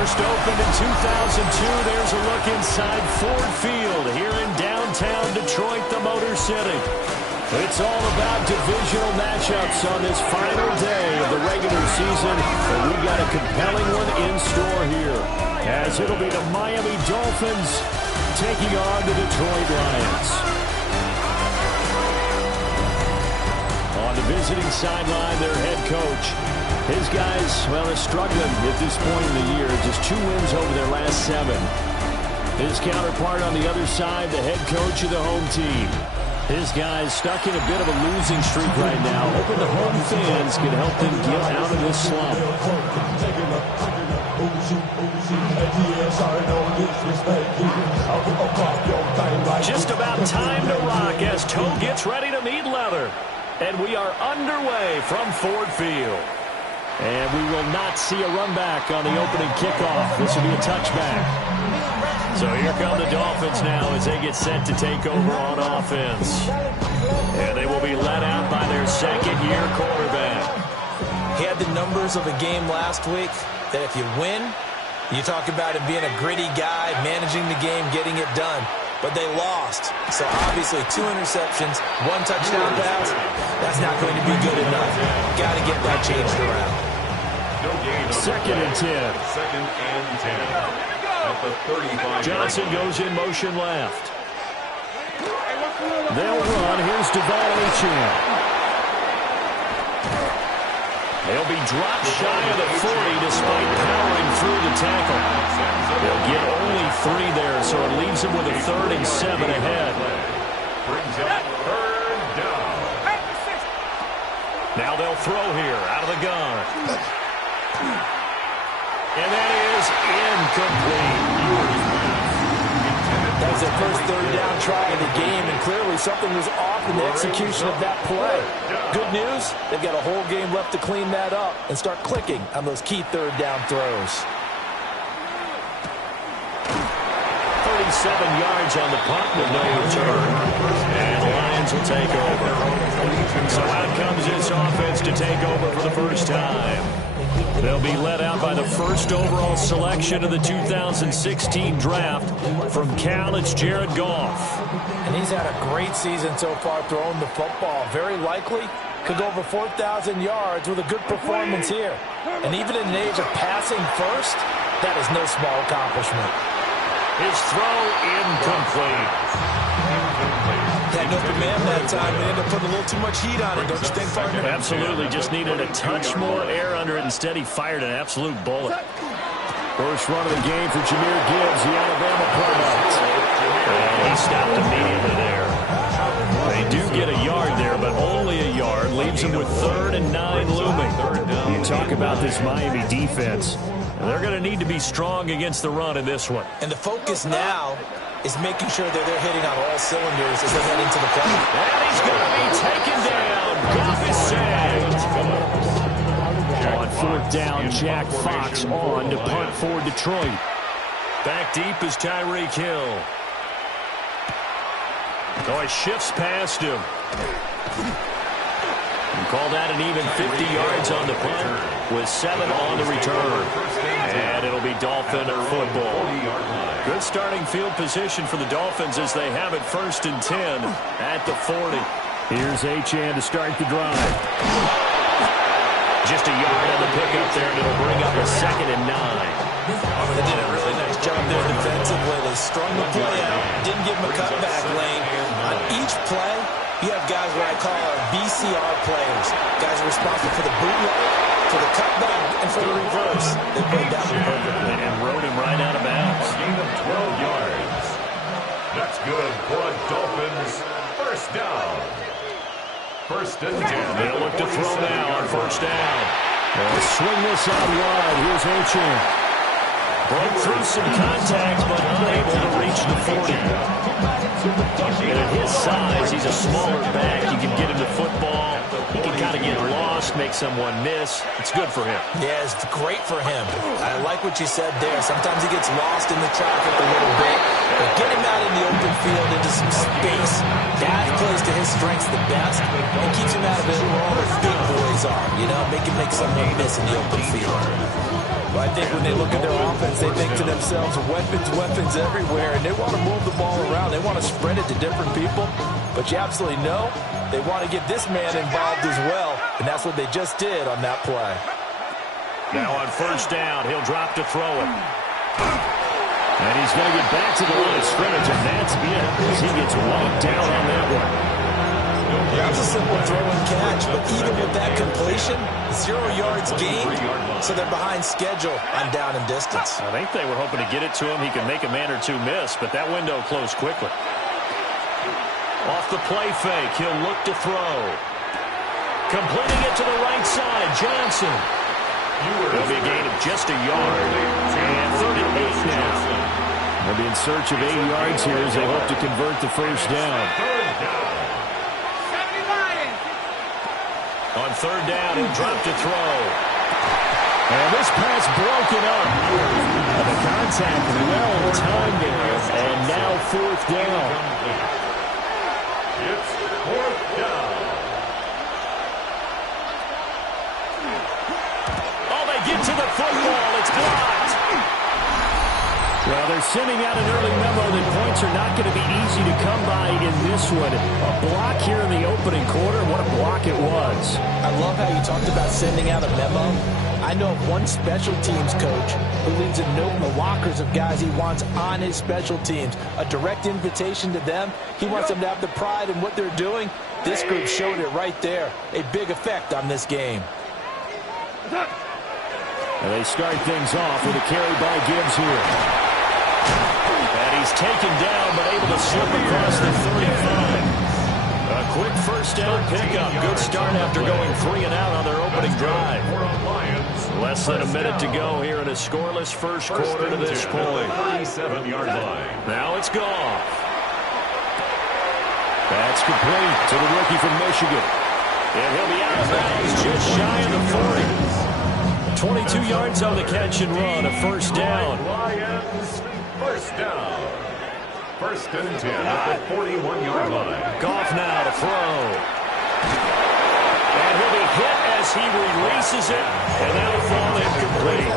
First opened in 2002, there's a look inside Ford Field here in downtown Detroit, the Motor City. It's all about divisional matchups on this final day of the regular season, and we've got a compelling one in store here, as it'll be the Miami Dolphins taking on the Detroit Lions. On the visiting sideline, their head coach. His guys, well, they're struggling at this point in the year. Just 2 wins over their last 7. His counterpart on the other side, the head coach of the home team. His guys stuck in a bit of a losing streak right now, hoping the home fans can help them get out of this slump. Just about time to rock as Toe gets ready to meet leather. And we are underway from Ford Field. And we will not see a run back on the opening kickoff. This will be a touchback. So here come the Dolphins now as they get set to take over on offense. And they will be led out by their second-year quarterback. He had the numbers of a game last week that if you win, you talk about him being a gritty guy, managing the game, getting it done. But they lost. So obviously 2 interceptions, 1 touchdown pass, that's not going to be good enough. Got to get that changed around. Second and 10. Second and 10. At the 35. Johnson goes in motion left. They'll run. Here's Devon Achane. They'll be dropped shy of the 40 despite powering through the tackle. They'll get only 3 there, so it leaves them with a 3rd and 7 ahead. Brings up 3rd down. Now they'll throw here out of the gun. And that is incomplete. That was their first 3rd down try of the game, and clearly something was off in the execution of that play. Good news, they've got a whole game left to clean that up and start clicking on those key 3rd down throws. 37 yards on the punt with no return. And the Lions will take over. So out comes this offense to take over for the first time. They'll be led out by the first overall selection of the 2016 draft from Cal. It's Jared Goff. And he's had a great season so far throwing the football. Very likely could go over 4,000 yards with a good performance here. And even in an age of passing first, that is no small accomplishment. His throw incomplete. Had an open man that time and ended up putting a little too much heat on it, don't you think, partner? Absolutely. Just needed a touch more air under it. Instead, he fired an absolute bullet. First run of the game for Jahmyr Gibbs, the Alabama product. And he stopped immediately there. They do get a yard there, but only a yard. Leaves them with 3rd and 9 looming. You talk about this Miami defense. They're going to need to be strong against the run in this one. And the focus now is making sure that they're hitting on all cylinders as they head into the play. And he's going to be taken down. Goff is sacked. On 4th down, Jack Fox on to punt for Detroit. Back deep is Tyreek Hill. Oh, he shifts past him. You call that an even 50 yards on the punt with 7 on the return. And it'll be Dolphin football. Good starting field position for the Dolphins as they have it 1st and 10 at the 40. Here's Achane to start the drive. Just a yard on the pickup there, and it'll bring up a 2nd and 9. They did a really nice job there defensively. They strung the play out, didn't give him a cutback lane. On each play, you have guys what I call our BCR players. Guys are responsible for the bootleg, for the cutback, and for the reverse. They played that one perfectly. And rode him right out of bounds. Gain of 12 yards. That's good for a Dolphins 1st down. 1st and 10. They'll look to throw now on 1st down. They'll swing this out wide. Here's Achane. Broke through some contact, but unable to reach the 40. And at his size, he's a smaller back. You can get him the football. He can kind of get lost, make someone miss. It's good for him. Yeah, it's great for him. I like what you said there. Sometimes he gets lost in the traffic a little bit. But get him out in the open field into some space. That plays to his strengths the best and keeps him out of it where all the big boys are. You know, make him make someone miss in the open field. Well, I think when they look at their offense, they think to themselves, weapons, weapons everywhere, and they want to move the ball around. They want to spread it to different people, but you absolutely know they want to get this man involved as well, and that's what they just did on that play. Now on first down, he'll drop to throw it. And he's going to get back to the line of scrimmage, and that's it, as he gets wiped down on that one. That was a simple throw and catch, but even with that completion, 0 yards gained, so they're behind schedule on down and distance. I think they were hoping to get it to him. He could make a man or two miss, but that window closed quickly. Off the play fake, he'll look to throw. Completing it to the right side, Johnson. It'll be a gain of just a yard. And 38 now. They'll be in search of 8 yards here as they hope to convert the first down. On third down, he'll drop to throw. And this pass broken up. The contact well timed there. And now fourth down. It's fourth down. Oh, they get to the football. It's blocked. Well, they're sending out an early memo that points are not going to be easy to come by in this one. A block here in the opening quarter. What a block it was. I love how you talked about sending out a memo. I know of one special teams coach who leaves a note in the lockers of guys he wants on his special teams. A direct invitation to them. He wants them to have the pride in what they're doing. This group showed it right there. A big effect on this game. And they start things off with a carry by Gibbs here. And he's taken down, but able to slip across the 35. A quick first down pickup. Good start after going 3 and out on their opening drive. Less than a minute to go here in a scoreless first quarter to this point. 37-yard line. Now it's Goff. That's complete to the rookie from Michigan. And he'll be out of bounds just shy of the 40. 22 yards on the catch and run, a first down. Lions, first down. First and 10 at the 41-yard line. Goff now to throw. And he'll be hit as he releases it, and that'll fall incomplete.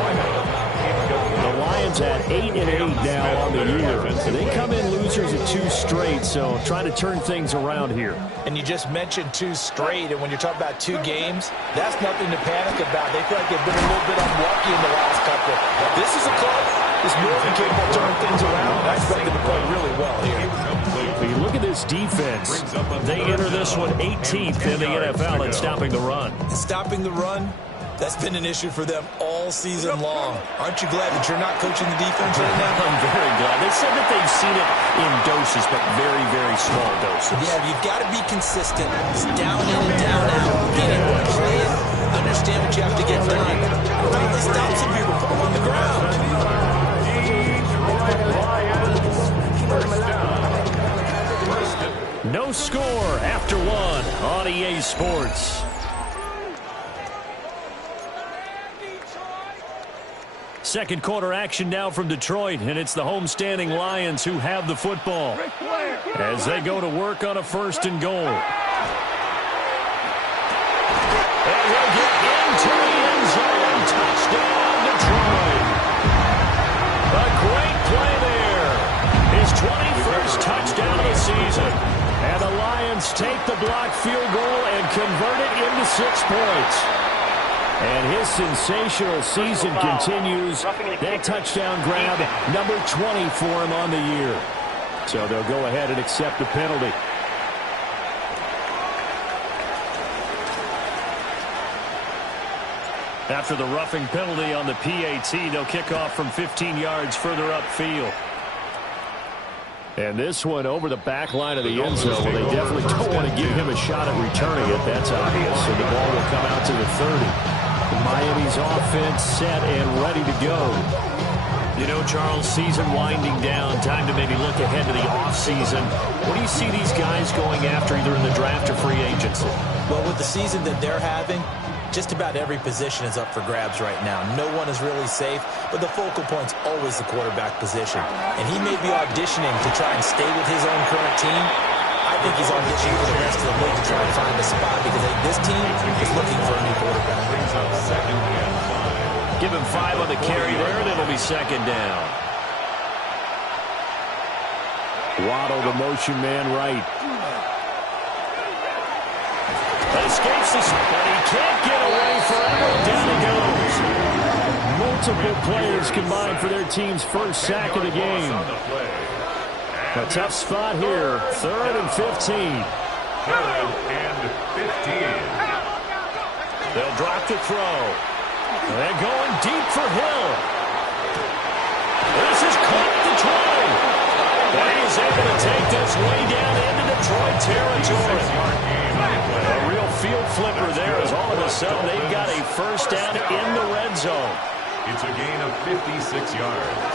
The Lions at 8-8 now on the year. They come in losers at 2 straight, so trying to turn things around here. And you just mentioned 2 straight, and when you're talking about 2 games, that's nothing to panic about. They feel like they've been a little bit unlucky in the last couple. But this is a club that's more than capable of turning things around. I expect them to play really well here. But you look at this defense. They enter this one 18th in the NFL in stopping the run. Stopping the run, that's been an issue for them all season long. Aren't you glad that you're not coaching the defense right now? I'm very glad. They said that they've seen it in doses, but very, very small doses. Yeah, you've got to be consistent. It's down in and down out. Being able to play it, understand what you have to get done. And finally stop some people from on the ground. No score after 1 on EA Sports. Second quarter action now from Detroit, and it's the homestanding Lions who have the football as they go to work on a first and goal. And he'll get into the end zone. Touchdown, Detroit. A great play there. His 21st touchdown of the season. And the Lions take the blocked field goal and convert it into 6 points. And his sensational season continues. That touchdown grab, number 20 for him on the year. So they'll go ahead and accept the penalty. After the roughing penalty on the PAT, they'll kick off from 15 yards further upfield. And this one over the back line of the end zone. Well, they definitely don't want to give him a shot at returning it. That's obvious. So the ball will come out to the 30. Miami's offense set and ready to go. You know, Charles, season winding down. Time to maybe look ahead to the offseason. What do you see these guys going after either in the draft or free agency? Well, with the season that they're having, just about every position is up for grabs right now. No one is really safe, but the focal point's always the quarterback position. And he may be auditioning to try and stay with his own current team. I think he's auditioning for the rest of the league to try and find a spot because this team is looking for a new quarterback. Give him 5 on the carry there, and it'll be second down. Waddle, the motion man right. That escapes the... But he can't get away forever. Down he goes. Multiple players combined for their team's first sack of the game. A tough spot here. 3rd and 15. 3rd and 15. They'll drop to throw. They're going deep for Hill. This is caught at the 20. And he's able to take this way down into Detroit territory. A real field flipper there as all of a sudden they've got a first down in the red zone. It's a gain of 56 yards.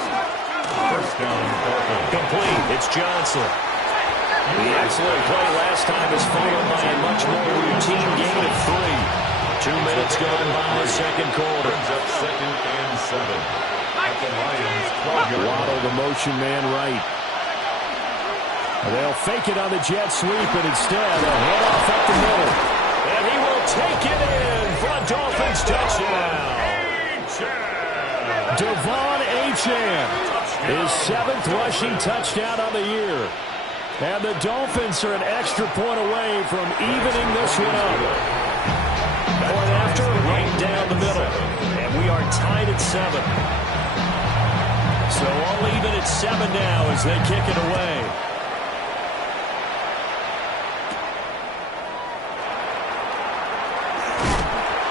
First down, Dolphins. Complete. It's Johnson. The excellent play last time is followed by a much more routine gain of 3. 2 minutes gone by the second quarter. Brings up 2nd and 7. At the Lions, 12-yard line. Waddle, the motion man right. They'll fake it on the jet sweep, and instead a handoff up the middle. And he will take it in for a Dolphins touchdown. Devon Achane, his 7th rushing touchdown on the year. And the Dolphins are an extra point away from evening this one up. Point after, right down the middle. And we are tied at 7. So all even at 7 now as they kick it away.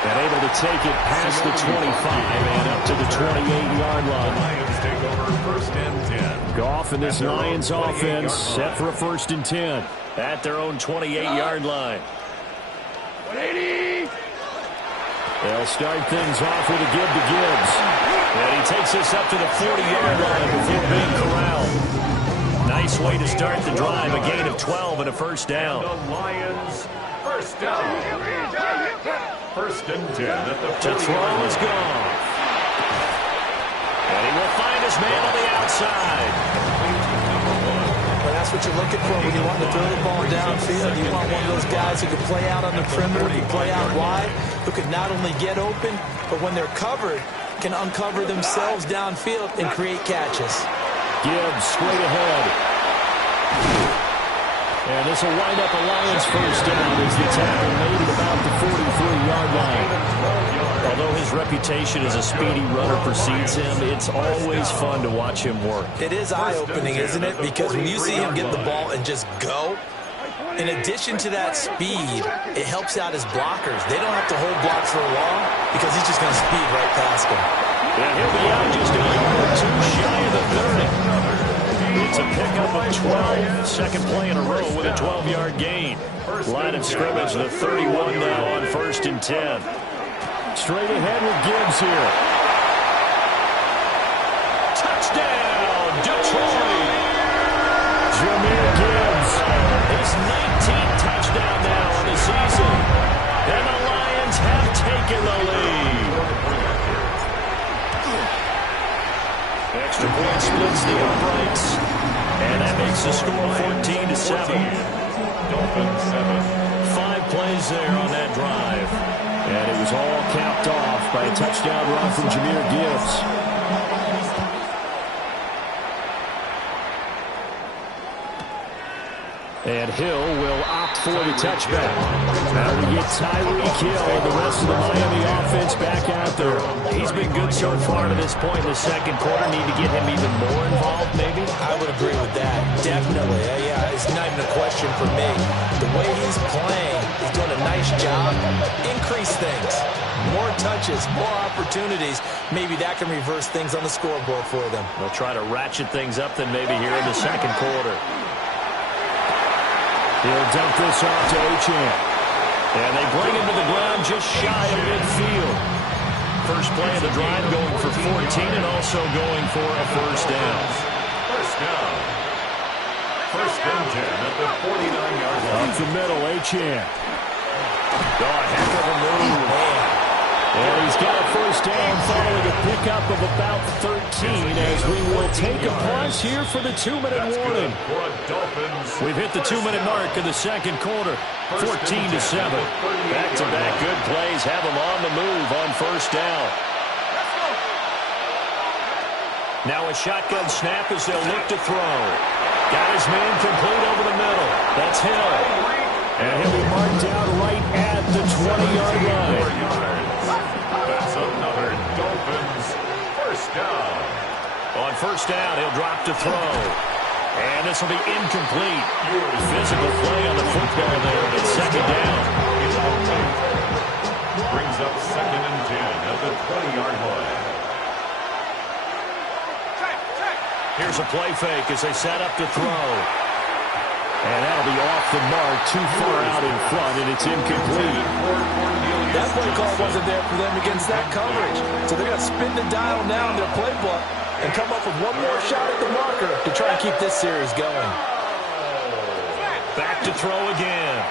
And able to take it past the 25 and up to the 28-yard line. Lions take over 1st and 10. Goff and this Lions offense set for a 1st and 10 at their own 28-yard line. They'll start things off with a give to Gibbs. And he takes us up to the 40-yard line before being corralled. Nice way to start the drive. A gain of 12 and a first down. The Lions, first down. 1st and 10 at the 40. To throw is gone. And he will find his man on the outside. Well, that's what you're looking for when you want to throw the ball downfield. You want one of those guys who can play out on the perimeter, who can play out wide, who can not only get open, but when they're covered, can uncover themselves downfield and create catches. Gibbs straight ahead. And this will wind up a Lions first down as the tackle made at about the 43-yard line. Although his reputation as a speedy runner precedes him, it's always fun to watch him work. It is eye-opening, isn't it? Because when you see him get the ball and just go, in addition to that speed, it helps out his blockers. They don't have to hold blocks for long because he's just going to speed right past them. And he'll be out just a yard or 2 shy of the 30. It's a pickup of 12. Second play in a row with a 12-yard gain. Line of scrimmage, the 31 now on 1st and 10. Straight ahead with Gibbs here. Touchdown, Detroit! Jahmyr Gibbs. His 19th touchdown now on the season. And the Lions have taken the lead. Extra point splits the uprights. And that makes the score 14-7. Dolphins 7. 5 plays there on that drive. And it was all capped off by a touchdown run from Jahmyr Gibbs. And Hill will opt for the touchback. Now we get Tyreek Hill and the rest of the Miami offense back out there. He's been good so far to this point in the second quarter. Need to get him even more involved, maybe? I would agree with that. Definitely. Yeah, it's not even a question for me. The way he's playing, he's doing a nice job. Increase things. More touches, more opportunities. Maybe that can reverse things on the scoreboard for them. They'll try to ratchet things up then maybe here in the second quarter. He'll dump this off to Achane. And they bring him to the ground just shy of midfield. First play of the drive going for 14 and also going for a first down. First down. 1st and 10 at the 49-yard line. Up the middle, Achane. Oh, a heck of a move. And he's got a first down following a pickup of about 13 as we will take a pause here for the 2-minute warning. We've hit the 2-minute mark in the second quarter, 14-7. Back-to-back good plays have them on the move on first down. Now a shotgun snap as they'll look to throw. Got his man complete over the middle. That's Hill. And he'll be marked down right at the 20-yard line. That's another Dolphins first down. On first down, he'll drop to throw. And this will be incomplete. Physical play on the football there. It's second down. Brings up 2nd and 10 at the 20-yard line. Here's a play fake as they set up to throw. And that'll be off the mark, too far out in front, and it's incomplete. That play call wasn't there for them against that coverage. So they're going to spin the dial now in their playbook and come up with one more shot at the marker to try and keep this series going. Back to throw again.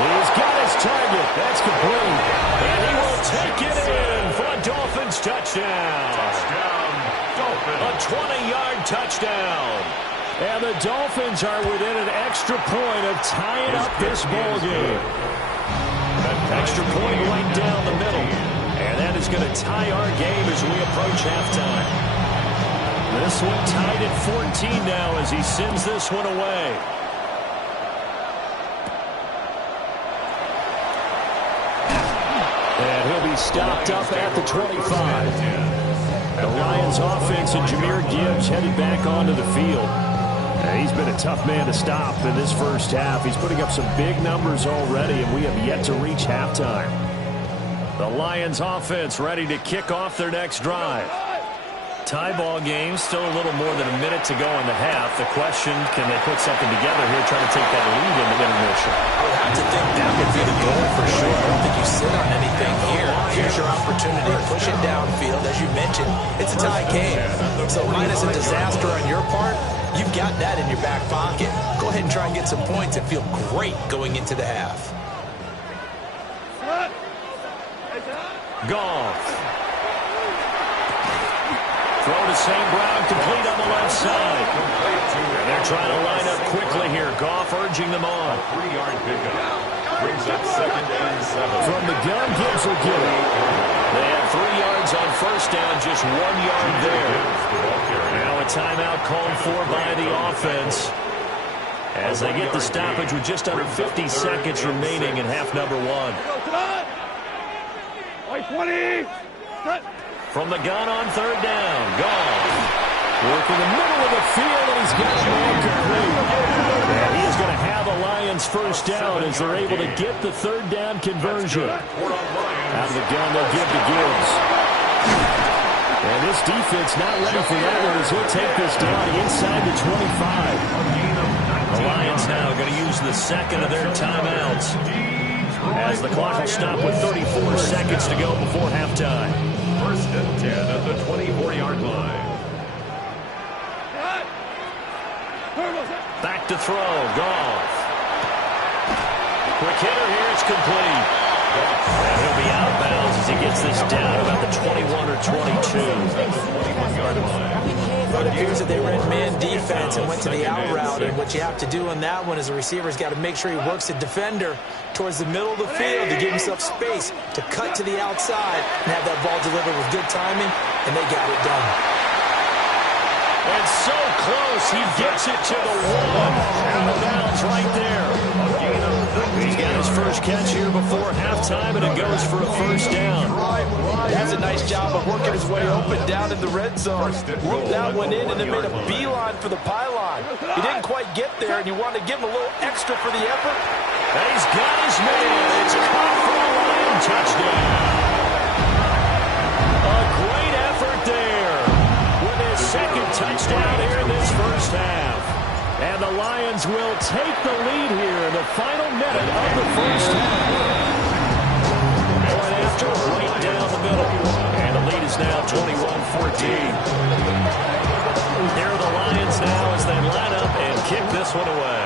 He's got his target. That's complete. And he will take it in for a Dolphins touchdown. Touchdown, Dolphins. A 20-yard touchdown. And the Dolphins are within an extra point of tying up this ball game. An extra point right down the middle. And that is going to tie our game as we approach halftime. This one tied at 14 now as he sends this one away. And he'll be stopped up at the 25. The Lions offense and Jahmyr Gibbs headed back onto the field. He's been a tough man to stop in this first half. He's putting up some big numbers already, and we have yet to reach halftime. The Lions offense ready to kick off their next drive. Tie ball game, still a little more than a minute to go in the half. The question, can they put something together here, trying to take that lead in the intermission? I would have to think that would be the goal for sure. I don't think you sit on anything here. Here's your opportunity. Push it downfield. As you mentioned, it's a tie game. So minus a disaster on your part, you've got that in your back pocket. Go ahead and try and get some points and feel great going into the half. Goff. Throw to St. Brown, complete on the left side. And they're trying to line up quickly here. Goff urging them on. 3-yard pickup. Brings up 2nd and 7. From the gun, Gibbs will get it. They have 3 yards on first down, just 1 yard there. Now a timeout called for by the offense as they get the stoppage with just under 50 seconds remaining in half number 1. From the gun on third down, Goff. Work in the middle of the field, and he's got it all complete. And he is going to have a Lions first down as they're able to get the third down conversion. Out of the gun, they'll give to Gibbs. And this defense not ready for that one as he'll take this down inside the 25. The Lions now going to use the second of their timeouts as the clock will stop with 34 seconds to go before halftime. 1st and 10 at the 24-yard line. Back to throw, Goff. Quick hitter here, it's complete. And he'll be out of bounds as he gets this down about the 21 or 22. It appears that they ran man defense and went to the out route, and what you have to do on that one is the receiver's got to make sure he works the defender towards the middle of the field to give himself space to cut to the outside and have that ball delivered with good timing, and they got it done. And so close, he gets it to the 1. Out of bounds right there. He's got his first catch here before halftime, and it goes for a first down. That's a nice job of working his way open down in the red zone. Rolled that one in and then made a beeline for the pylon. He didn't quite get there, and you wanted to give him a little extra for the effort. And he's got his man. It's caught for a Lion touchdown. A great effort there with his second touchdown here in this first half. And the Lions will take the lead here in the final minute of the first half. Right after, right down the middle. And the lead is now 21-14. Here are the Lions now as they line up and kick this one away.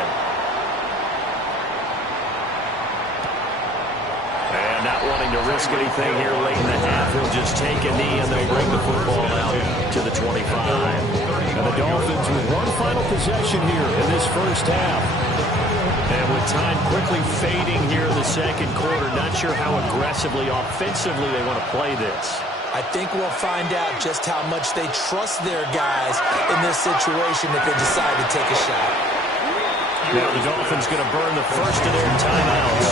And not wanting to risk anything here late in the half, he'll just take a knee and they'll bring the football out to the 25. And the Dolphins with one final possession here in this first half. And with time quickly fading here in the second quarter, not sure how aggressively, offensively they want to play this. I think we'll find out just how much they trust their guys in this situation if they decide to take a shot. Now the Dolphins going to burn the first of their timeouts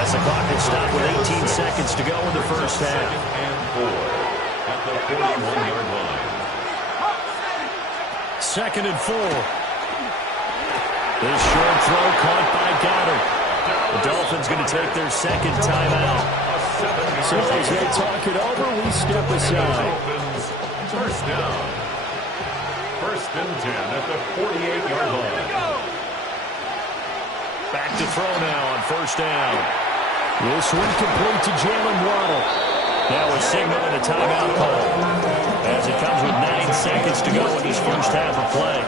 as the clock will stop with 18 seconds to go in the first half. And 4 at the 41-yard line. 2nd and 4. This short throw caught by Goddard. The Dolphins going to take their second timeout. So as they talk it over, we step aside. First down. 1st and 10 at the 48-yard line. Back to throw now on 1st down. This one complete to Jalen Waddle. Now a signal and a timeout call as it comes with 9 seconds to go in this first half of play.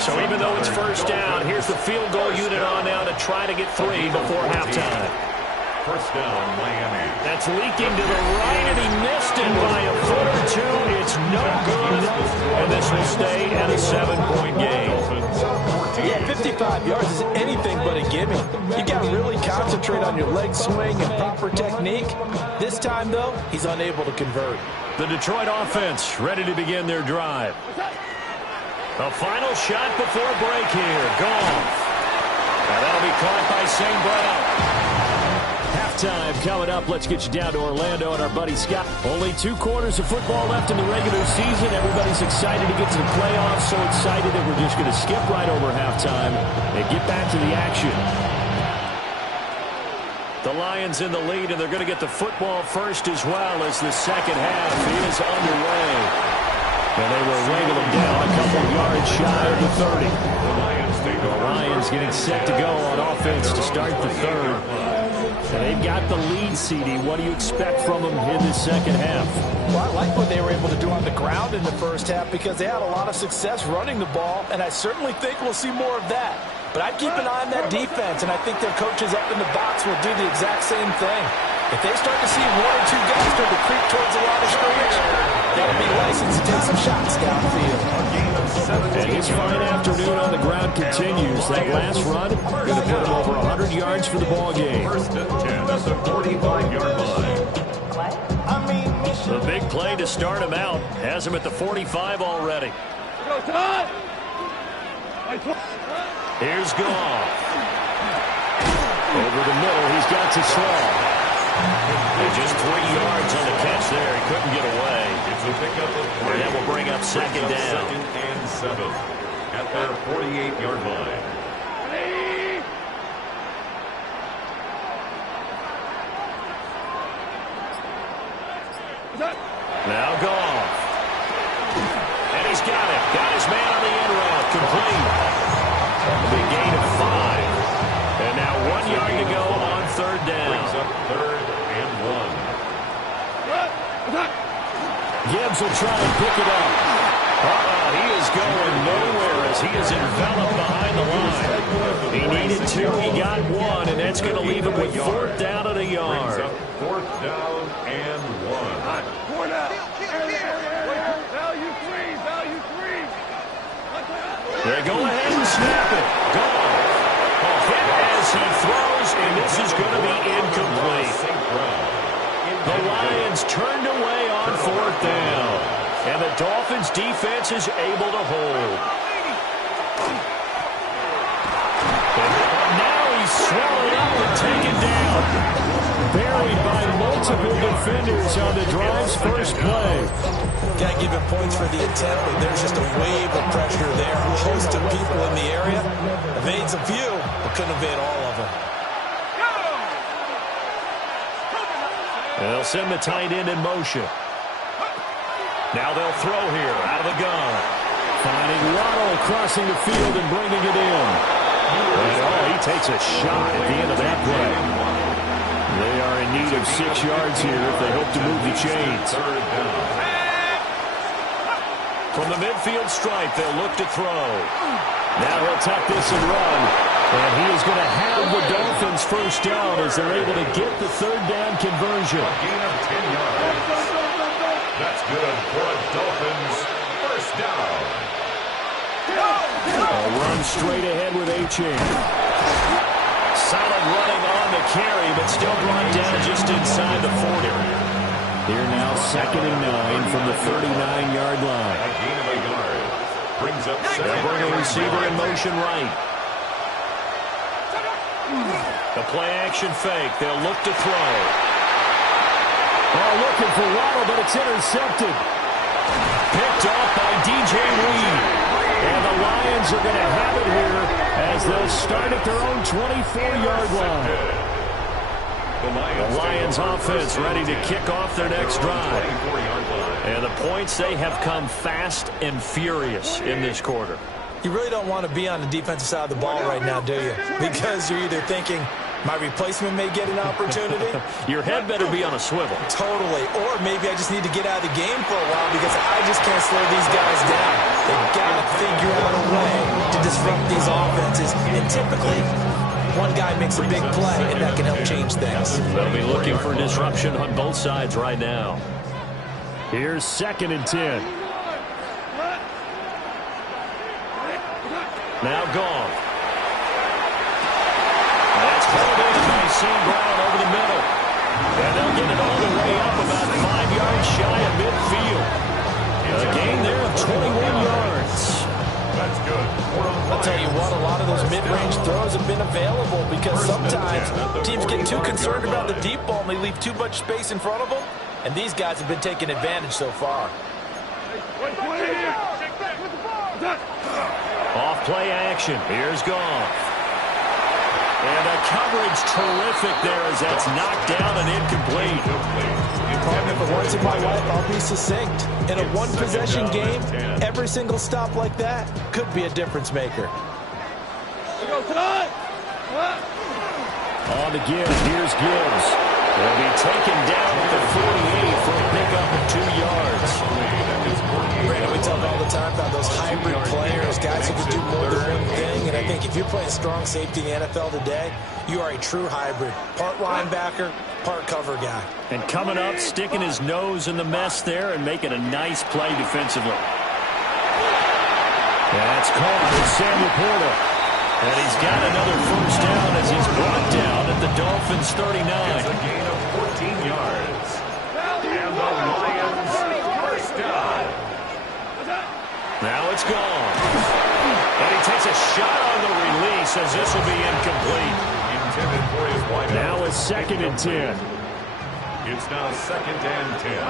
So even though it's 1st down, here's the field goal unit on now to try to get 3 before halftime. 1st down, Miami. That's leaking to the right, and he missed it by a foot or 2. It's no good, and this will stay at a 7-point game. Yeah, 55 yards is anything but a gimme. You got to really concentrate on your leg swing and proper technique. This time, though, he's unable to convert. The Detroit offense ready to begin their drive. A final shot before break here. Gone. And that'll be caught by St. Brown. Halftime coming up. Let's get you down to Orlando and our buddy Scott. Only 2 quarters of football left in the regular season. Everybody's excited to get to the playoffs. So excited that we're just going to skip right over halftime and get back to the action. The Lions in the lead, and they're going to get the football first as well as the second half is underway. And they will wrangle them down a couple yards shy of the 30. The Lions getting set to go on offense to start the third. And they've got the lead, CD. What do you expect from them in this second half? Well, I like what they were able to do on the ground in the first half because they had a lot of success running the ball, and I certainly think we'll see more of that. But I'd keep an eye on that defense, and I think their coaches up in the box will do the exact same thing. If they start to see 1 or 2 guys start to creep towards the line of scrimmage, they'll be licensed to take some shots downfield. And his fine afternoon on the ground continues. That last run going to put him over 100 yards for the ball game. 1st and 10 at the 45-yard line. The big play to start him out has him at the 45 already. Here's Goff. Over the middle, he's got to throw. And just 3 yards on the catch there. He couldn't get away. It's a pickup of 3. And that will bring up 2nd down. 2nd and 7 at their 48-yard line. Now Goff. And he's got it. Got his man on the end route. Complete. The gain of 5. And now 1 yard to go on 3rd down. Brings up 3rd and 1. Gibbs will try and pick it up. He is going nowhere as he is enveloped behind the line. He needed 2. He got 1, and that's going to leave him with 4th down and a yard. Brings up 4th down and 1. 4 down. Value 3. They go ahead and snap it. Gone. Hit as he throws, and this is going to be incomplete. The Lions turned away on 4th down, and the Dolphins defense is able to hold. And now he's swallowed up and taken down. Buried by multiple defenders on the drive's first play. Got to give him points for the attempt, but there's just a wave of pressure there. A host of people in the area. Evades a few, but couldn't evade all of them. They'll send the tight end in motion. Now they'll throw here out of the gun. Finding Waddle crossing the field and bringing it in. And he takes a shot at the end of that play. They are in need of 6 yards here if they hope to move the chains. From the midfield stripe, they'll look to throw. Now he'll tuck this and run. And he is going to have the Dolphins first down as they're able to get the 3rd down conversion. A gain of 10 yards. That's good for the Dolphins. First down. A run straight ahead with Achane. Solid running on the carry, but still brought down just inside the 40. Here now, 2nd and 9 from the 39-yard line. A gain of a yard. Brings up They'll bring a receiver in motion right. The play-action fake. They'll look to throw. Oh, looking for Waddle, but it's intercepted. Picked off by DJ Reed. And the Lions are going to have it here as they'll start at their own 24-yard line. The Lions offense ready to kick off their next drive. And the points, they have come fast and furious in this quarter. You really don't want to be on the defensive side of the ball right now, do you? Because you're either thinking, my replacement may get an opportunity. Your head better be on a swivel. Totally. Or maybe I just need to get out of the game for a while because I just can't slow these guys down. They've got to figure out a way to disrupt these offenses. And typically, one guy makes a big play, and that can help change things. They'll be looking for disruption on both sides right now. Here's 2nd and 10. Now gone. That's pulled in by St. Brown over the middle. And they'll get it all the way up about 5 yards shy of midfield. A gain there of 21 yards. That's good. I'll tell you what, a lot of those mid-range throws have been available because sometimes teams get too concerned about the deep ball and they leave too much space in front of them. And these guys have been taking advantage so far. Off play action. Here's Goff. And the coverage terrific there as that's knocked down and incomplete. Partner, for once in my life, I'll be succinct. In a one-possession game, every single stop like that could be a difference maker. On the give. Here's Gibbs. They'll be taken down at the 48 for a pickup of 2 yards. Brandon, we talk all the time about those hybrid players, guys who can do more than one thing. And I think if you're playing strong safety in the NFL today, you are a true hybrid. Part linebacker, part cover guy. And coming up, sticking his nose in the mess there and making a nice play defensively. That's caught with Sam Laporta. And he's got another first down as he's brought down at the Dolphins 39. It's a gain of 14 yards. And the Lions first down. Now it's gone. And he takes a shot on the release as this will be incomplete. Intended for his wide Now it's 2nd and 10. It's now 2nd and 10.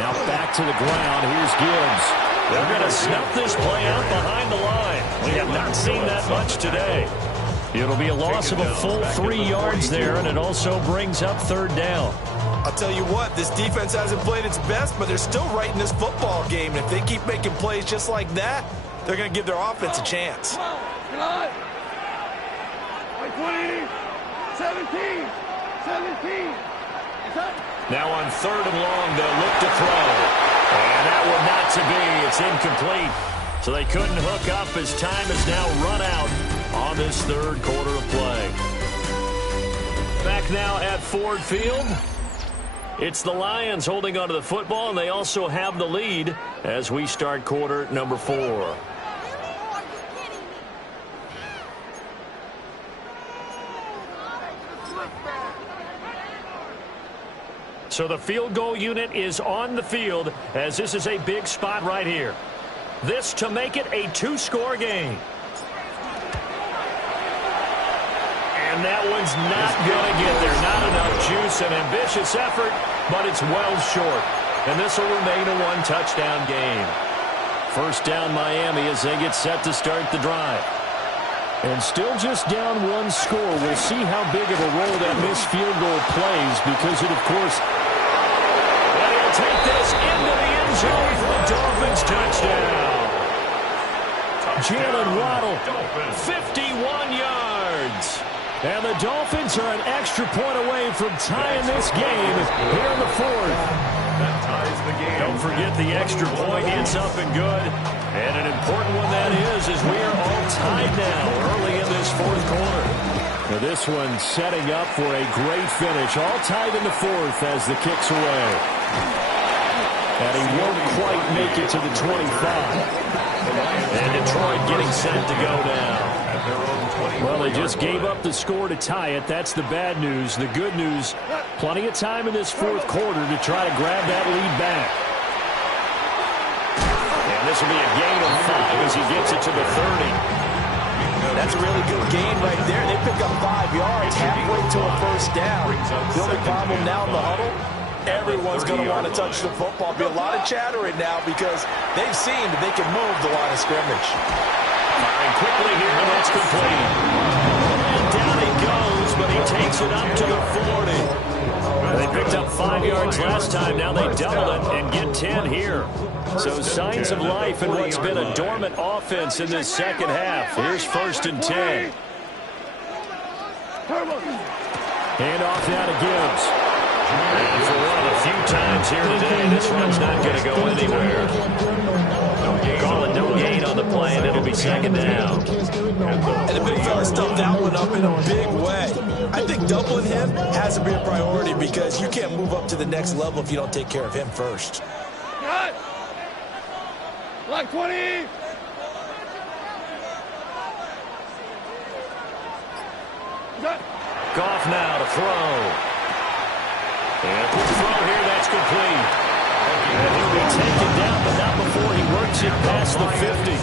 Now back to the ground. Here's Gibbs. They're going to snuff this play out behind the line. We have not seen that much today. It'll be a loss of a full 3 yards there, and it also brings up 3rd down. I'll tell you what, this defense hasn't played its best, but they're still right in this football game. And if they keep making plays just like that, they're going to give their offense a chance. 20, 17, 17. Now on 3rd and long, they'll look to throw. And that one not to be. It's incomplete. So they couldn't hook up as time has now run out on this 3rd quarter of play. Back now at Ford Field. It's the Lions holding onto the football, and they also have the lead as we start quarter number 4. So the field goal unit is on the field as this is a big spot right here. This to make it a 2-score game. And that one's not going to get there. Not enough juice. An ambitious effort, but it's well short. And this will remain a 1-touchdown game. First down Miami as they get set to start the drive. And still just down 1 score. We'll see how big of a role that missed field goal plays because it, of course, and he'll take this into the end zone for the Dolphins touchdown. Jalen Waddle, 51 yards. And the Dolphins are an extra point away from tying this game here in the 4th. That ties the game. Don't forget the extra point. It's up and good. And an important one that is as we are all tied now early in this 4th quarter. Now this one setting up for a great finish. All tied in the 4th as the kick's away. And he won't quite make it to the 25. And Detroit getting set to go now. Well, they just gave up the score to tie it. That's the bad news. The good news, plenty of time in this fourth quarter to try to grab that lead back. And this will be a gain of 5 as he gets it to the 30. That's a really good gain right there. They pick up 5 yards halfway to a first down. The only problem now in the huddle, everyone's going to want to touch the football. Be a lot of chatter right now because they've seen that they can move the line of scrimmage. Firing quickly here, and that's complete. And down he goes, but he takes it up to the 40. They picked up 5 yards last time. Now they double it and get 10 here. So signs of life in what's been a dormant offense in this second half. Here's 1st and 10. Hand off now to Gibbs. And for one of the few times here today, this run's not going to go anywhere. Call it no gain on the play, and it'll be 2nd down. And the big fella stuffed that one up in a big way. I think doubling him has to be a priority because you can't move up to the next level if you don't take care of him first. Cut. Like 20. Goff now to throw. And the throw here, that's complete. And he'll be taken down, but not before he works it past the 50.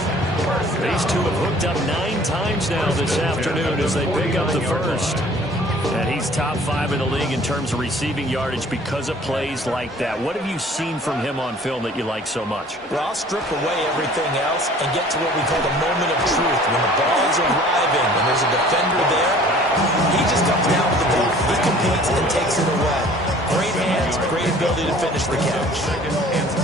These two have hooked up 9 times now this afternoon as they pick up the first. And he's top 5 in the league in terms of receiving yardage because of plays like that. What have you seen from him on film that you like so much? Well, I'll strip away everything else and get to what we call the moment of truth. When the ball is arriving and there's a defender there, he just comes down with the ball. He competes and takes it away. Great hands, great ability to finish the catch.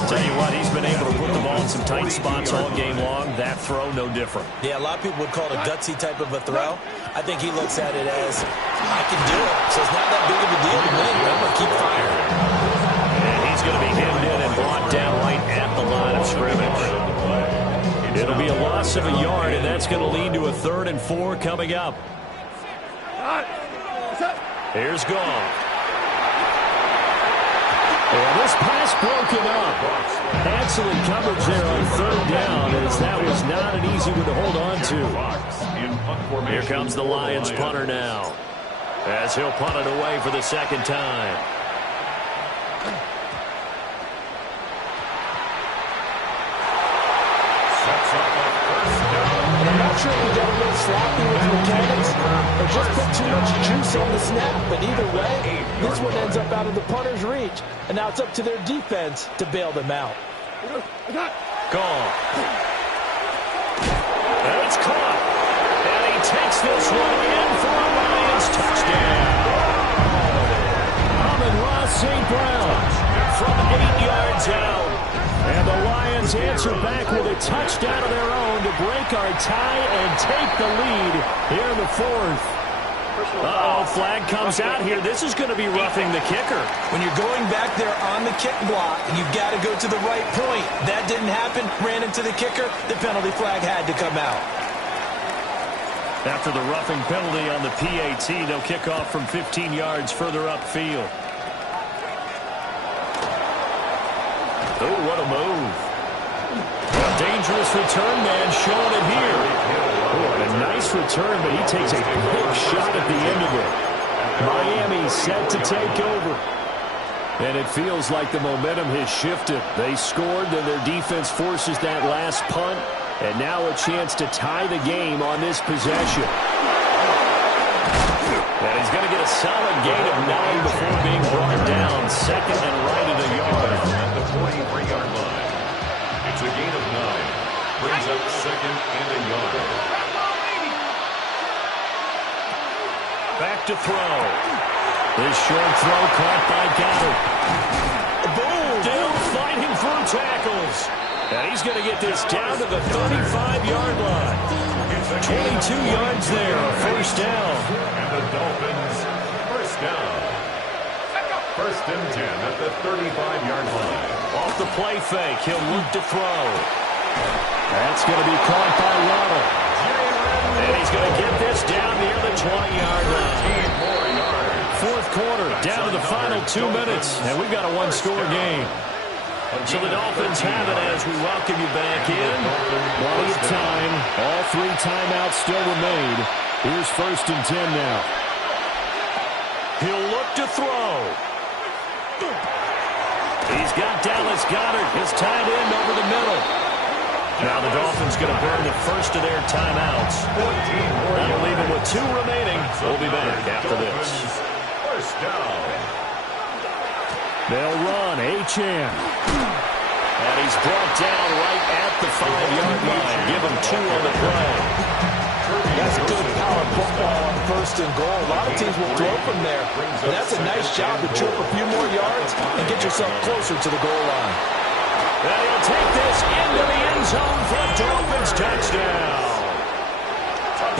Tell you what, he's been able to put the ball in some tight spots all game long. That throw, no different. Yeah, a lot of people would call it a gutsy type of a throw. I think he looks at it as, I can do it. So it's not that big of a deal to me. I'm going to keep firing. And he's going to be hemmed in and brought down right at the line of scrimmage. It'll be a loss of a yard, and that's going to lead to a 3rd and 4 coming up. Here's Goff. And this pass broken up. Excellent coverage there on 3rd down, as that was not an easy one to hold on to. Here comes the Lions punter now, as he'll punt it away for the 2nd time. And I'm not sure if we got a little sloppy with mechanics or just put too much juice on the snap, but either way, this one ends up out of the punter's reach, and now it's up to their defense to bail them out. Gone. And it's caught. And he takes this one in for a Lions touchdown. Amon-Ra St. Brown from 8 yards out. And the Lions answer back with a touchdown of their own to break our tie and take the lead here in the 4th. Uh-oh, flag comes out here. This is going to be roughing the kicker. When you're going back there on the kick block, you've got to go to the right point. That didn't happen. Ran into the kicker. The penalty flag had to come out. After the roughing penalty on the PAT, they'll kick off from 15 yards further upfield. Oh, what a move. A dangerous return man showing it here. Oh, and a nice return, but he takes a big shot at the end of it. Miami set to take over. And it feels like the momentum has shifted. They scored, then their defense forces that last punt. And now a chance to tie the game on this possession. And he's going to get a solid gain of 9 before being brought down. 2nd and right at a yard. At the 43-yard line. It's a gain of 9. Brings up 2nd and a yard. Back to throw. This short throw caught by Goddard. Boom! Still fighting for tackles. And he's going to get this down to the 35-yard line. 22 yards there, a first down. And the Dolphins, first down. 1st and 10 at the 35-yard line. Off the play fake, he'll look to throw. That's going to be caught by Waddle. And he's going to get this down near the 20-yard line. 4th quarter, down to the final 2 minutes, and we've got a 1-score game. So the Dolphins have it as we welcome you back in. Plenty of time. All 3 timeouts still remain. Here's 1st and 10 now. He'll look to throw. He's got Dallas Goedert, his tight end, over the middle. Now the Dolphins going to burn the first of their timeouts. That'll leave him with 2 remaining. We'll be back after this. First down. They'll run H.M. And he's brought down right at the 5-yard line. Give him 2 on the play. That's good power football on 1st and goal. A lot of teams will throw from there. But that's a nice job to chip a few more yards and get yourself closer to the goal line. And he'll take this into the end zone for a Dolphins touchdown.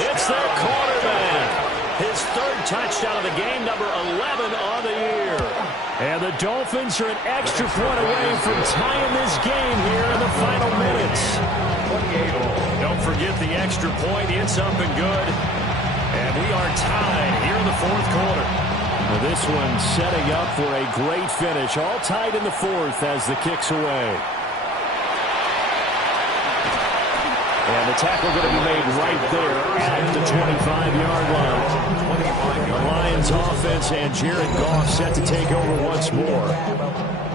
It's their quarterback. His 3rd touchdown of the game, number 11 on the year. And the Dolphins are an extra point away from tying this game here in the final minutes. Don't forget the extra point. It's up and good. And we are tied here in the 4th quarter. Well, this one setting up for a great finish. All tied in the 4th as the kick's away. And the tackle going to be made right there at the 25-yard line. The Lions offense and Jared Goff set to take over once more.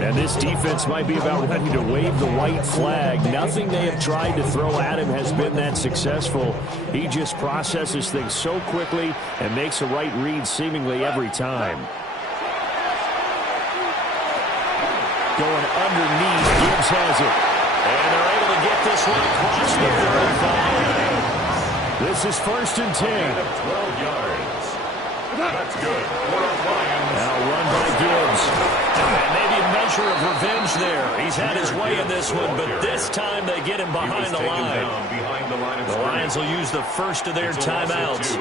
And this defense might be about ready to wave the white flag. Nothing they have tried to throw at him has been that successful. He just processes things so quickly and makes a right read seemingly every time. Going underneath, Gibbs has it. And they're able to get this one across the 35. This is 1st and 10. 12 yards. That's good. Now run by Gibbs. And maybe a measure of revenge there. He's had his way in this one, but this time they get him behind the line. The Lions will use the first of their timeouts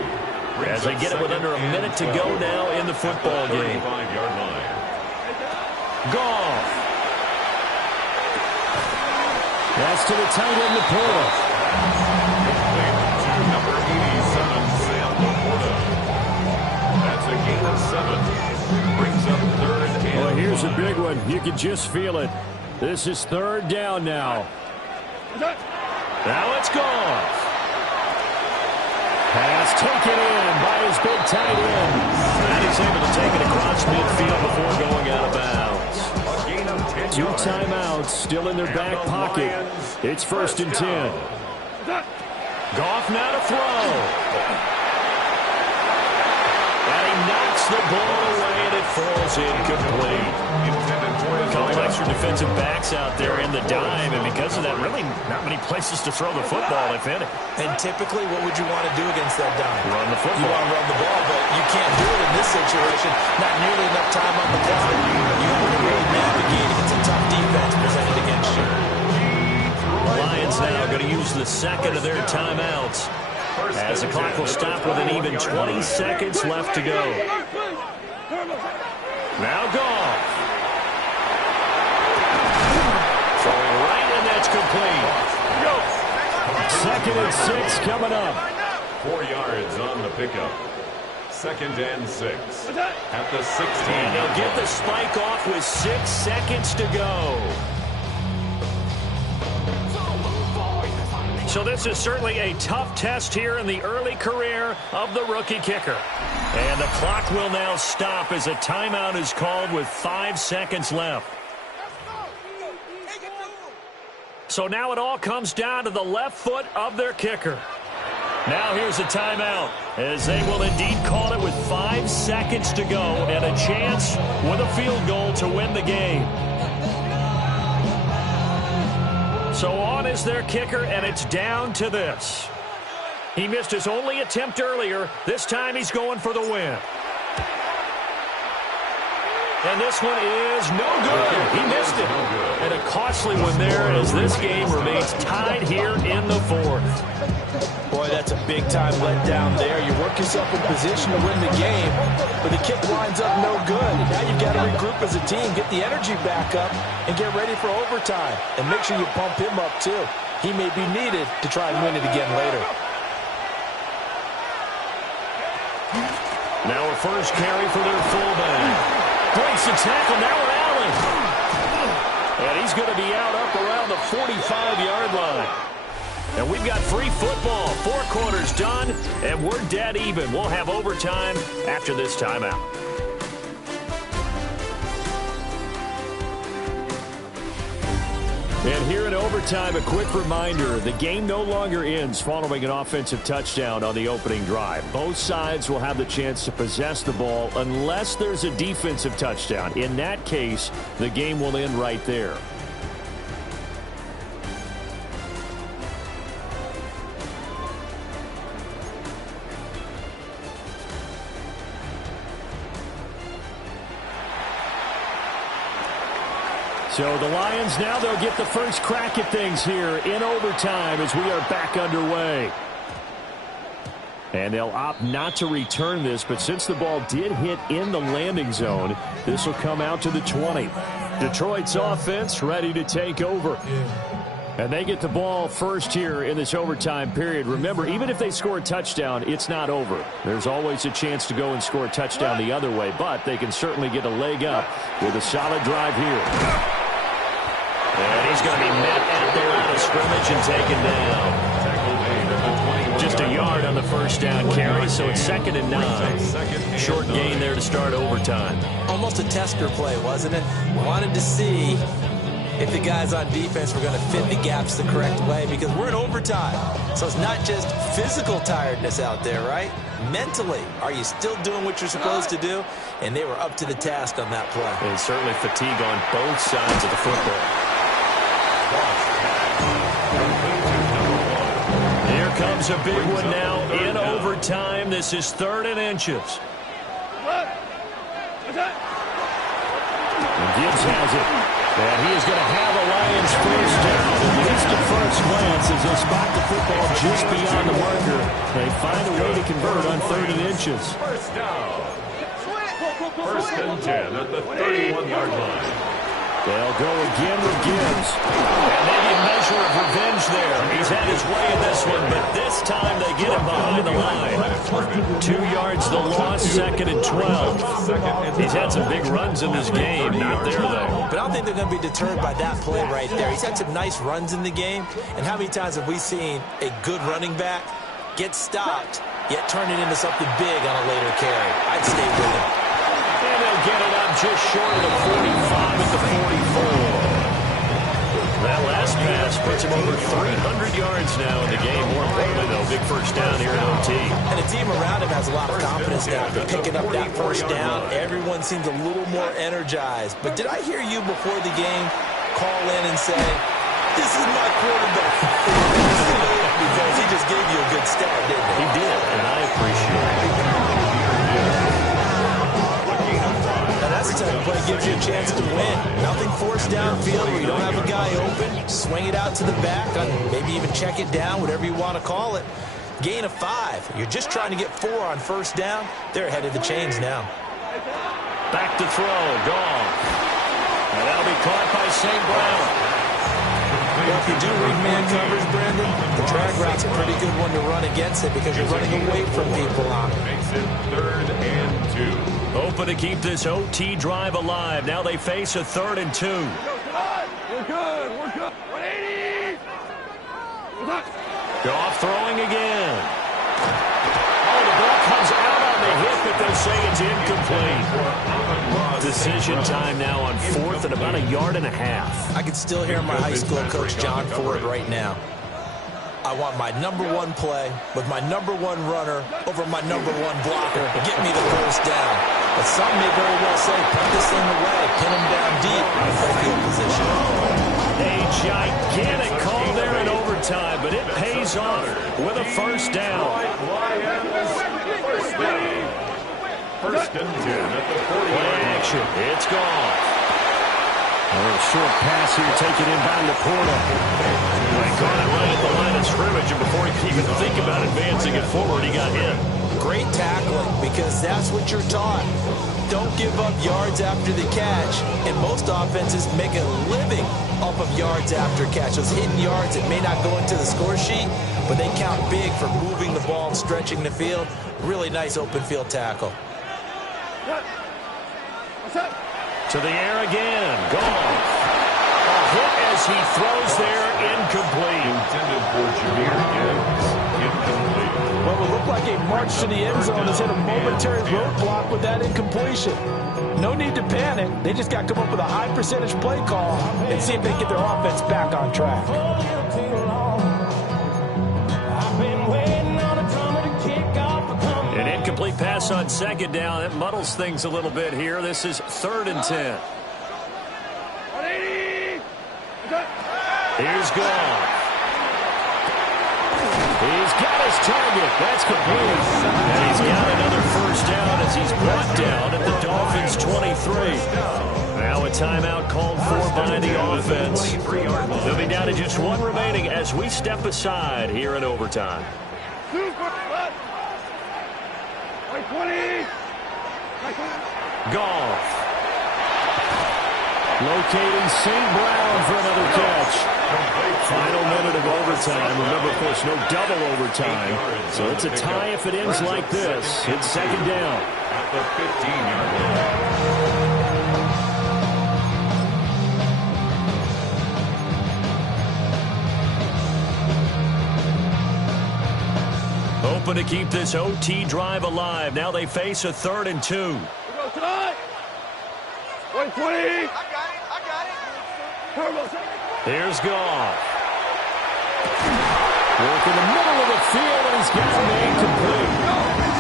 as they get it with under a minute to go now in the football game. Goff. That's to the tight end, Laporta. Number 87, Sam Laporta. That's a gain of 7. Brings up 3rd and... Well, here's a big one. You can just feel it. This is 3rd down now. Now it's Goff. Pass taken in by his big tight end. And he's able to take it across midfield before going out of bounds. 2 timeouts still in their back pocket. It's 1st and 10. Goff now to throw. And he knocks the ball away and it falls incomplete. A couple extra defensive backs out there in the dime, and because of that, really not many places to throw the football, if any. And typically, what would you want to do against that dime? Run the football. You want to run the ball, but you can't do it in this situation. Not nearly enough time on the clock. You have to really navigate against a tough defense presented against you. The Lions now going to use the 2nd of their timeouts as the clock will stop with an even 20 seconds left to go. Now Goff. Throwing right, and that's complete. 2nd and 6 coming up. 4 yards on the pickup. 2nd and 6. At the 16. And they'll get the spike off with 6 seconds to go. So this is certainly a tough test here in the early career of the rookie kicker. And the clock will now stop as a timeout is called with 5 seconds left. So now it all comes down to the left foot of their kicker. Now here's a timeout as they will indeed call it with 5 seconds to go and a chance with a field goal to win the game. So on is their kicker, and it's down to this. He missed his only attempt earlier. This time he's going for the win. And this one is no good. He missed it. And a costly one there as this game remains tied here in the 4th. Boy, that's a big-time letdown there. You work yourself in position to win the game, but the kick winds up no good. And now you've got to regroup as a team, get the energy back up, and get ready for overtime. And make sure you pump him up, too. He may be needed to try and win it again later. Now a first carry for their fullback. Breaks the tackle, now with Allen. And he's going to be out up around the 45-yard line. And we've got free football. 4 quarters done, and we're dead even. We'll have overtime after this timeout. And here in overtime, a quick reminder, the game no longer ends following an offensive touchdown on the opening drive. Both sides will have the chance to possess the ball unless there's a defensive touchdown. In that case, the game will end right there. So the Lions now they'll get the first crack at things here in overtime as we are back underway. And they'll opt not to return this, but since the ball did hit in the landing zone, this will come out to the 20. Detroit's offense ready to take over. And they get the ball first here in this overtime period. Remember, even if they score a touchdown, it's not over. There's always a chance to go and score a touchdown the other way, but they can certainly get a leg up with a solid drive here. And he's going to be met at their line of scrimmage and taken down. Just a yard on the first down carry, so it's 2nd and 9. Short gain there to start overtime. Almost a tester play, wasn't it? Wanted to see if the guys on defense were going to fit the gaps the correct way because we're in overtime. So it's not just physical tiredness out there, right? Mentally, are you still doing what you're supposed to do? And they were up to the task on that play. And certainly fatigue on both sides of the football. Here comes a big one now in overtime. This is 3rd and inches. And Gibbs has it. And he is going to have a Lions first down. At least at first glance as they spot the football just beyond the marker. They find a way to convert on 3rd and inches. First down. 1st and 10 at the 31-yard line. They'll go again with Gibbs. And maybe a measure of revenge there. He's had his way in this one, but this time they get him behind the line. 2 yards the loss, 2nd and 12. He's had some big runs in this game. Not there, though. But I don't think they're going to be deterred by that play right there. He's had some nice runs in the game. And how many times have we seen a good running back get stopped, yet turn it into something big on a later carry? I'd stay with him. And they'll get it up just short of the 45 at the 44. That last pass puts him over 300 yards now in the game. More importantly, though, big first down here in OT. And the team around him has a lot of confidence now. They're picking up that first down. Everyone seems a little more energized. But did I hear you before the game call in and say, this is my quarterback? Because he just gave you a good stat, didn't he? He did, and I appreciate it. That's the type of play that gives you a chance to win. Nothing forced downfield where you don't have a guy open. Swing it out to the back, maybe even check it down, whatever you want to call it. Gain of 5. You're just trying to get 4 on first down. They're ahead of the chains now. Back to throw. Gone. And that'll be caught by St. Brown. Well, if you do read man coverage, Brandon, the drag route's a pretty good one to run against it because you're running away from people on it. Makes it 3rd and 2. Hoping to keep this OT drive alive. Now they face a 3rd and 2. We're good. 180. Goff throwing again. Oh, the ball comes out on the hip, but they say it's incomplete. Decision time now on 4th and about 1.5 yards. I can still hear my high school coach, John Ford, right now. I want my number 1 play with my number 1 runner over my number 1 blocker. Get me the first down. But some may very well say, put this thing away, pin him down deep in full field position. A gigantic call there in overtime, but it pays off with a first down. First and 10 at the 40-yard line. Action. It's gone. A little short pass here, taken in by Laporta. They caught it right at the line of scrimmage, and before he could even think about advancing it forward, he got hit. Great tackling, because that's what you're taught. Don't give up yards after the catch, and most offenses make a living off of yards after catch. Those hidden yards that may not go into the score sheet, but they count big for moving the ball and stretching the field. Really nice open field tackle. To the air again. Gone. Oh, as he throws there, incomplete. Intended for Jameer Gibbs, incomplete. Well, it looked like a march to the end zone has hit a momentary roadblock with that incompletion. No need to panic. They just got to come up with a high percentage play call and see if they can get their offense back on track. An incomplete pass on second down. That muddles things a little bit here. This is 3rd and 10. Here's Goff. He's got his target. That's complete. And he's got another first down as he's brought down at the Dolphins' 23. Now a timeout called for by the offense. They'll be down to just one remaining as we step aside here in overtime. Goff. Locating St. Brown for another catch. Final minute of overtime. Remember, of course, no double overtime. So it's a tie if it ends like this. It's second down. At the 15-yard line. Open to keep this OT drive alive. Now they face a 3rd and 2. We go tonight. 120. I got it. Here's Goff. Work in the middle of the field, and he's got it incomplete.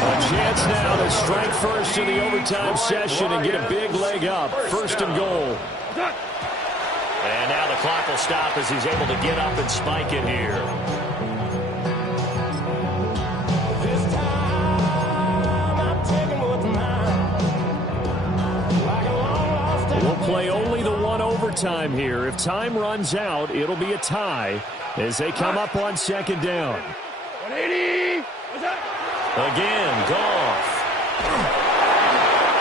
A chance now to strike first in the overtime session and get a big leg up. 1st and goal. And now the clock will stop as he's able to get up and spike it here. We'll play only the one overtime here. If time runs out, it'll be a tie as they come up on second down. 180. Again, Goff.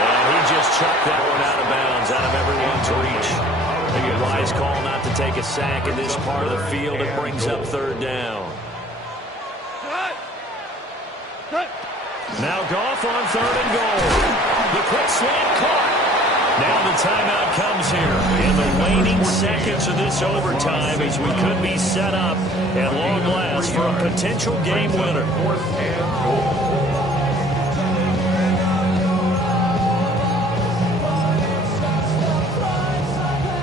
And he just chucked that one out of bounds, out of everyone's reach. I think a wise call not to take a sack in this part of the field. It brings up 3rd down. Now Goff on 3rd and goal. The quick slant caught. Now the timeout comes here in the waning seconds of this overtime as we could be set up at long last for a potential game winner. 4th and goal.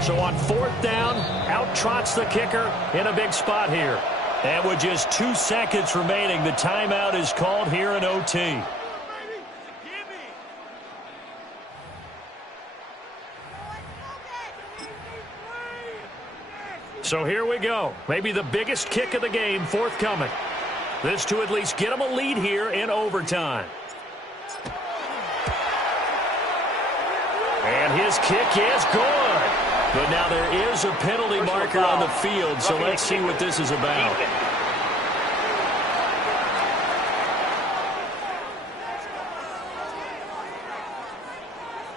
So on 4th down, out trots the kicker in a big spot here. And with just 2 seconds remaining, the timeout is called here in OT. So here we go. Maybe the biggest kick of the game forthcoming. This to at least get them a lead here in overtime. And his kick is good. But now there is a penalty marker on the field, so let's see what this is about.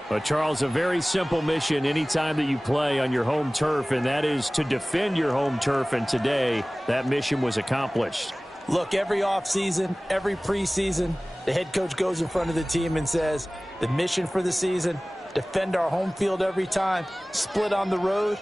But, Charles, a very simple mission anytime that you play on your home turf, and that is to defend your home turf. And today, that mission was accomplished. Look, every offseason, every preseason, the head coach goes in front of the team and says, the mission for the season, defend our home field every time, split on the road,